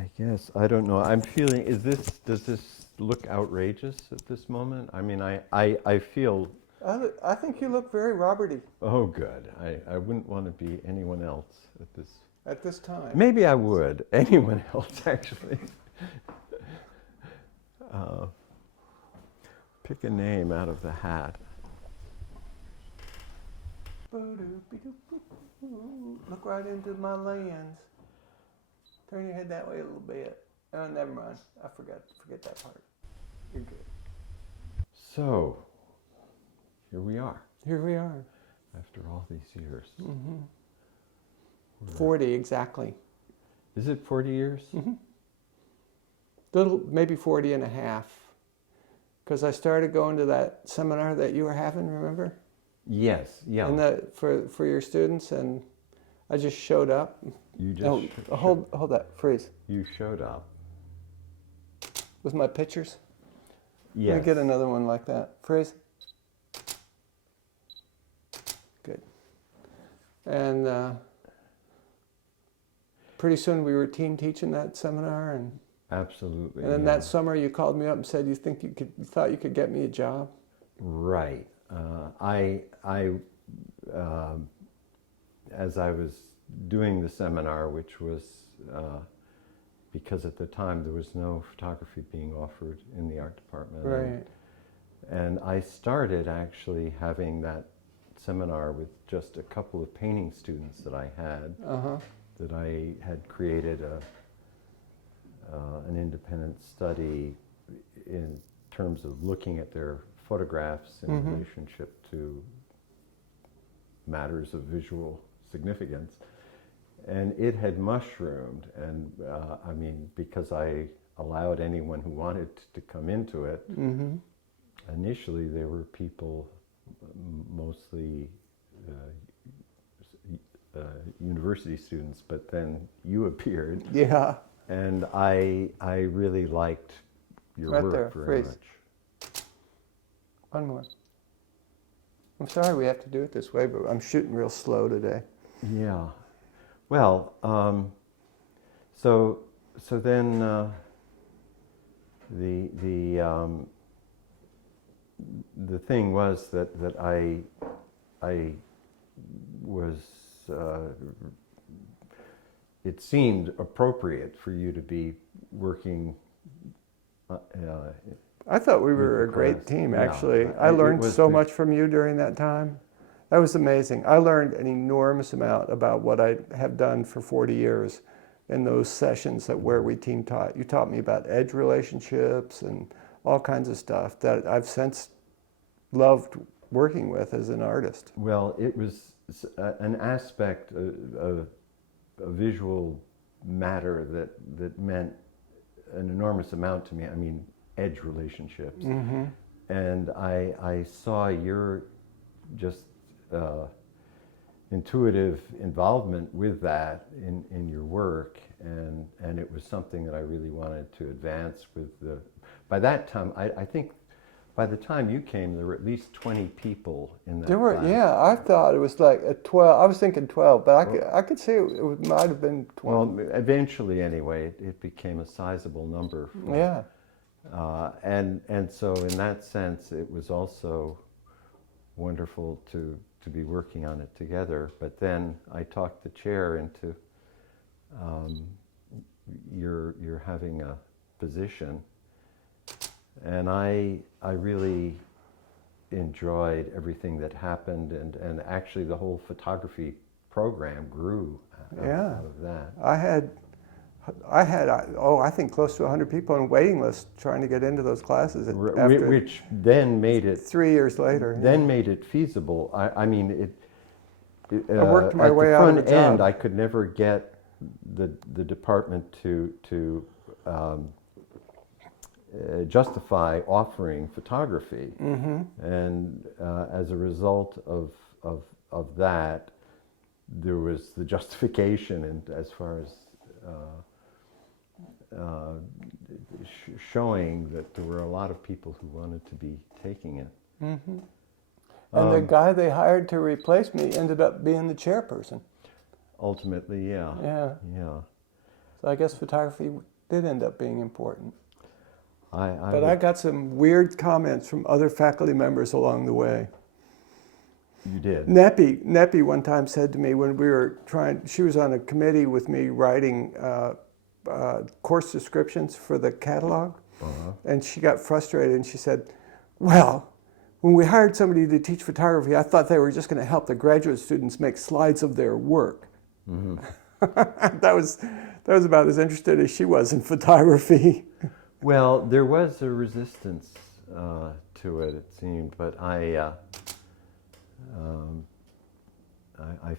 I guess, I don't know. I'm feeling, does this look outrageous at this moment? I mean, I feel, I think you look very Roberty oh, good. I wouldn't want to be anyone else at this time. maybe I would. Anyone else, actually. Uh, Pick a name out of the hat. Look right into my lens. Turn your head that way a little bit. Oh, never mind. I forget that part. You're good. So, here we are, Here we are. after all these years. Mm-hmm. 40 exactly. Is it 40 years? Mm-hmm. Maybe 40 and a half. Because I started going to that seminar that you were having, remember? Yes, yeah. And for your students, and I just showed up. You just hold that, freeze. You showed up. With my pictures? Yes. Let me get another one like that. Freeze. Good. And pretty soon we were team teaching that seminar, and absolutely. And then that summer you called me up and said you thought you could get me a job. Right. As I was doing the seminar, which was because at the time there was no photography being offered in the art department. Right. And I started actually having that seminar with just a couple of painting students that I had, that I had created an independent study in terms of looking at their photographs in relationship to matters of visual significance. And it had mushroomed, and I mean, because I allowed anyone who wanted to come into it, initially there were people, mostly university students, but then you appeared. Yeah. And I really liked your work very much. One more. I'm sorry we have to do it this way, but I'm shooting real slow today. Yeah. Well, so then the thing was that I was. It seemed appropriate for you to be working. I thought we were a great team, actually. Yeah. I learned so much from you during that time. That was amazing. I learned an enormous amount about what I have done for 40 years in those sessions where we team taught. You taught me about edge relationships and all kinds of stuff that I've since loved working with as an artist. Well, it was an aspect of a visual matter that meant an enormous amount to me. I mean, edge relationships. And I saw your just intuitive involvement with that in your work, and it was something that I really wanted to advance with by that time, I think by the time you came, there were at least 20 people in that class. Yeah, I thought it was like 12. I was thinking 12, but I could see it might have been 20. Well, eventually, anyway, it became a sizable number. Yeah. And so in that sense, it was also wonderful to be working on it together. But then I talked the chair into you're having a position. And I really enjoyed everything that happened, and actually the whole photography program grew out of that. I had I think close to 100 people on waiting lists trying to get into those classes. Which then made it 3 years later. Then made it feasible. I mean, I worked my way out of the job. At the front end, I could never get the department to justify offering photography, and as a result of that, there was the justification, and as far as showing that there were a lot of people who wanted to be taking it. And the guy they hired to replace me ended up being the chairperson. Ultimately, yeah. Yeah. Yeah. So I guess photography did end up being important. I I got some weird comments from other faculty members along the way. You did. Neppy one time said to me when we were she was on a committee with me writing course descriptions for the catalog, and she got frustrated and she said, well, when we hired somebody to teach photography, I thought they were just going to help the graduate students make slides of their work. Mm-hmm. that was about as interested as she was in photography. Well, there was a resistance to it seemed, but I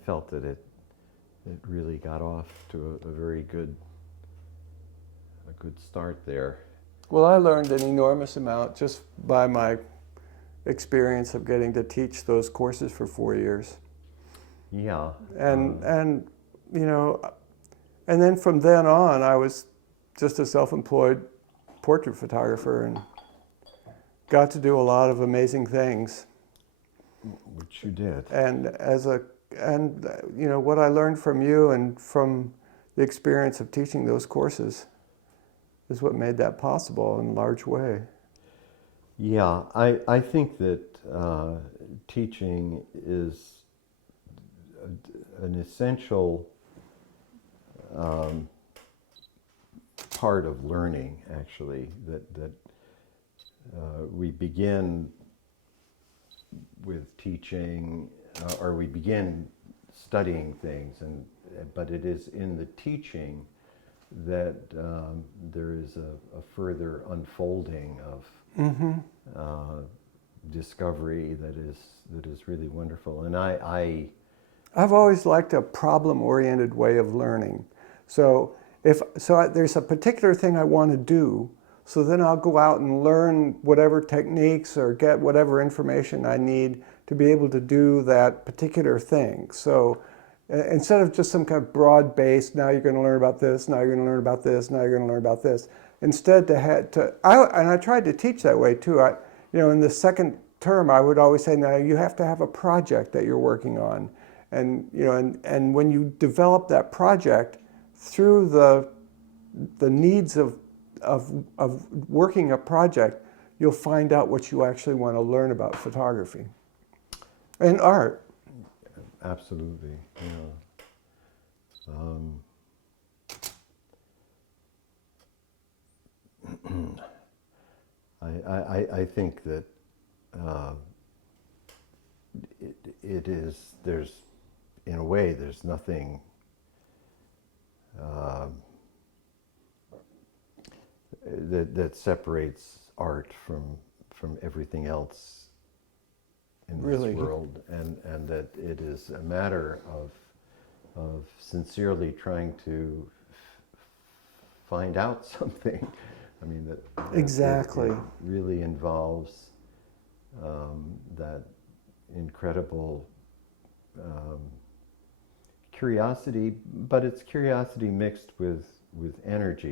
felt that it really got off to a very good start there. Well, I learned an enormous amount just by my experience of getting to teach those courses for 4 years. Yeah. And you know, and then from then on, I was just a self-employed portrait photographer and got to do a lot of amazing things. Which you did. And you know, what I learned from you and from the experience of teaching those courses is what made that possible in a large way. Yeah, I think that teaching is an essential part of learning, actually, that we begin with teaching, or we begin studying things, but it is in the teaching that there is a further unfolding of discovery that is really wonderful. And I've always liked a problem-oriented way of learning. So there's a particular thing I want to do, so then I'll go out and learn whatever techniques or get whatever information I need to be able to do that particular thing. So instead of just some kind of broad-based, now you're going to learn about this, now you're going to learn about this, now you're going to learn about this. Instead, I tried to teach that way too. In the second term, I would always say, now you have to have a project that you're working on, and and when you develop that project through the needs of working a project, you'll find out what you actually want to learn about photography and art. Absolutely, yeah. I think that there's, in a way, there's nothing that separates art from everything else in this world, and that it is a matter of sincerely trying to find out something. I mean, that exactly it really involves that incredible curiosity, but it's curiosity mixed with energy.